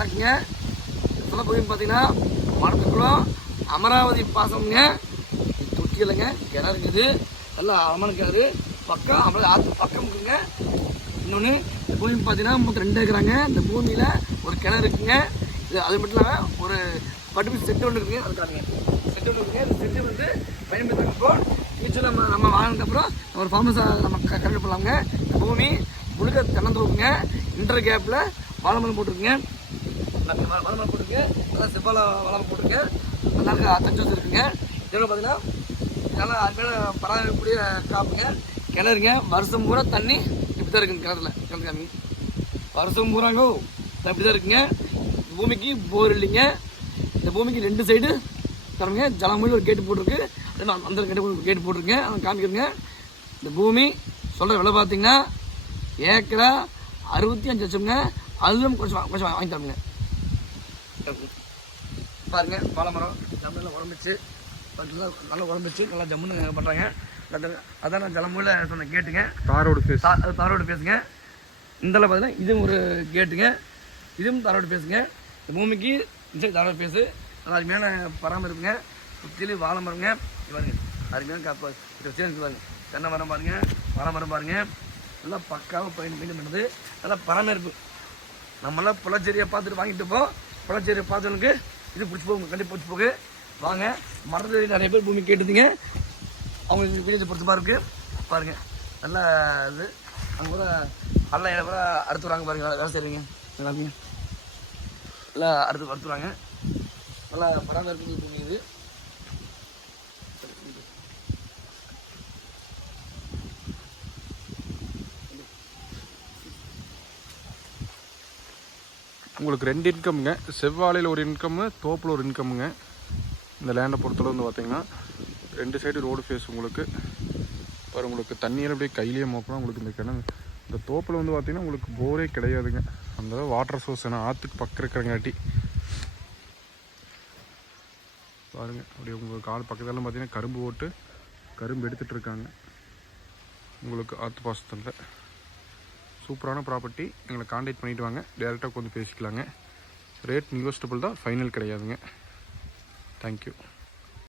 வணக்கங்க. சொல்ல போய் பார்த்தீங்கன்னா மடத்துக்குளம் அமராவதி பாசம்ங்க. தொட்டி இல்லைங்க கிணறு இருக்குது நல்லா அமன கிணறு. பக்கம் அமராவதி ஆற்று பக்கம் இருக்குங்க. இன்னொன்று இந்த பூமி பார்த்தீங்கன்னா மொத்தம் ரெண்டு இருக்கிறாங்க இந்த பூமியில் ஒரு கிணறு இருக்குங்க. இது அது மட்டும் இல்லாமல் ஒரு பட்டு செட்டு ஒன்று இருக்குங்க. அது காட்டுங்க. செட்டு ஒன்று இருக்குங்க. இந்த செட்டு வந்து பயன்படுத்துறப்போ ஃபியூச்சரில் நம்ம நம்ம வாங்கினதுக்கப்புறம் ஒரு ஃபார்மஸாக நம்ம க கரெக்ட் பண்ணலாங்க பூமி முழுக்க தென்னந்தோப்புங்க. இன்டர் கேப்பில் வாழைமரம் போட்டிருக்குங்க. வாழைமரம் போட்டிருக்கு. நல்லா செவ்வாழை வாழைமரம் போட்டிருக்கு. நல்லா தச்சு இருக்குங்க. இதோட பார்த்தீங்கன்னா நல்லா அருமையான பராமரிக்கக்கூடிய காப்புங்க. கிணறுங்க. வருஷம் பூரா தண்ணி இப்படி தான் இருக்குங்க கிணறுல கிணறு காமி வருஷம் பூராங்க இப்படி தான் இருக்குங்க. பூமிக்கு போர் இல்லைங்க. இந்த பூமிக்கு ரெண்டு சைடு தரங்க ஜலமொழி ஒரு கேட்டு போட்டிருக்கு. அந்த கேட்டு ஒரு கேட்டு போட்டிருக்கேன் அதை காமிக்கிறேங்க. இந்த பூமி சொல்கிற விலை பார்த்தீங்கன்னா ஏக்கரா அறுபத்தி அஞ்சு லட்சம்ங்க. அதிலும் கொஞ்சம் கொஞ்சம் வாங்கி தரணுங்க பாருங்க வாழை மரம் ஜம்முல உடம்பிச்சு. நல்லா நல்லா உடம்பிச்சு நல்லா ஜம்முன்னு பண்ணுறாங்க அதான் நான் சொன்ன கேட்டுங்க. தாரோடு அது தாரோடு பேசுங்க. இந்தல பார்த்தீங்கன்னா இதுவும் ஒரு கேட்டுங்க. இதுவும் தாரோடு பேசுங்க. இந்த பூமிக்கு இந்த தாரோடு பேசு. நல்லா அருமையான பராமரிப்புங்க. சுற்றிலும் வாழை மரங்க பாருங்க. அருமையான காப்பா பாருங்க. தென்னை மரம் பாருங்க. வாழை மரம் பாருங்க. நல்லா பக்காவாக பயன் மெயின்டைன் பண்ணுது. நல்லா பராமரிப்பு. நம்மளாம் புலச்சேரியை பார்த்துட்டு வாங்கிட்டு போம் புலச்சேரியை பார்த்தவனுக்கு இது பிடிச்சி போகும் கண்டிப்பாக பிடிச்சி போகு. வாங்க மரத்தில் நிறைய பேர் பூமி கேட்டுருந்தீங்க. அவங்க வீடியோ பொறுத்து பாருக்கு பாருங்கள் நல்லா இது. அங்கே கூட நல்லா இடம் கூட அறுத்து வராங்க பாருங்கள் நல்லா வேலை செய்வீங்க எல்லாமே நல்லா அறுத்து அடுத்து வராங்க நல்லா பராமரிப்பு பூமி இது. உங்களுக்கு ரெண்டு இன்கம்ங்க செவ்வாழையில் ஒரு இன்கம்மு தோப்பில் ஒரு இன்கம்முங்க இந்த லேண்டை பொறுத்தளவு வந்து பார்த்தீங்கன்னா ரெண்டு சைடு ரோடு ஃபேஸ் உங்களுக்கு. பாரு உங்களுக்கு தண்ணியில் அப்படியே கையிலேயே மோப்பலாம் உங்களுக்கு இந்த கிணறு. இந்த தோப்பில் வந்து பார்த்திங்கன்னா உங்களுக்கு போரே கிடையாதுங்க. அந்த வாட்டர் சோர்ஸ் ஏன்னா ஆற்றுக்கு பக்கம் இருக்கிறங்காட்டி. பாருங்க அப்படியே உங்கள் கால் பக்கத்துலலாம் பார்த்திங்கன்னா கரும்பு போட்டு கரும்பு எடுத்துகிட்டு இருக்காங்க. உங்களுக்கு ஆற்று பாசத்தில். சூப்பரான ப்ராப்பர்ட்டி. எங்களை காண்டாக்ட் பண்ணிவிட்டு வாங்க. டேரெக்டாக கொஞ்சம் பேசிக்கலாங்க. ரேட் நிகோஸ்டபுள் தான். ஃபைனல் கிடையாதுங்க. தேங்க்யூ